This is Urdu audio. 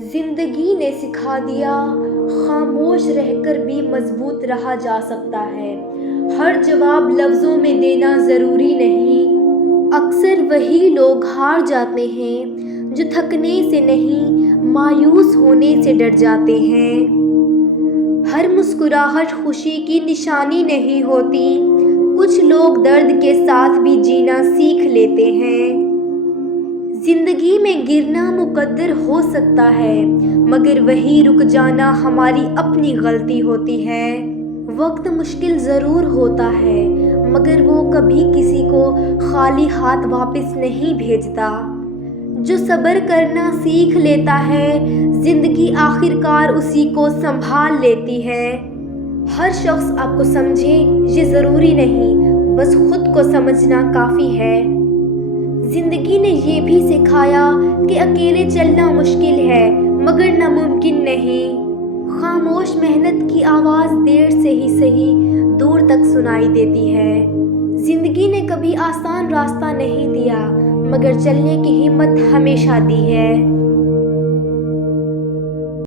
زندگی نے سکھا دیا، خاموش رہ کر بھی مضبوط رہا جا سکتا ہے۔ ہر جواب لفظوں میں دینا ضروری نہیں۔ اکثر وہی لوگ ہار جاتے ہیں جو تھکنے سے نہیں، مایوس ہونے سے ڈر جاتے ہیں۔ ہر مسکراہٹ خوشی کی نشانی نہیں ہوتی۔ کچھ لوگ درد کے ساتھ بھی جینا سیکھ لیتے ہیں۔ زندگی میں گرنا مقدر ہو سکتا ہے، مگر وہی رک جانا ہماری اپنی غلطی ہوتی ہے۔ وقت مشکل ضرور ہوتا ہے، مگر وہ کبھی کسی کو خالی ہاتھ واپس نہیں بھیجتا۔ جو صبر کرنا سیکھ لیتا ہے، زندگی آخر کار اسی کو سنبھال لیتی ہے۔ ہر شخص آپ کو سمجھے یہ ضروری نہیں، بس خود کو سمجھنا کافی ہے۔ زندگی نے یہ بھی سکھایا کہ اکیلے چلنا مشکل ہے، مگر ناممکن نہیں۔ خاموش محنت کی آواز دیر سے ہی صحیح دور تک سنائی دیتی ہے۔ زندگی نے کبھی آسان راستہ نہیں دیا، مگر چلنے کی ہمت ہمیشہ دی ہے۔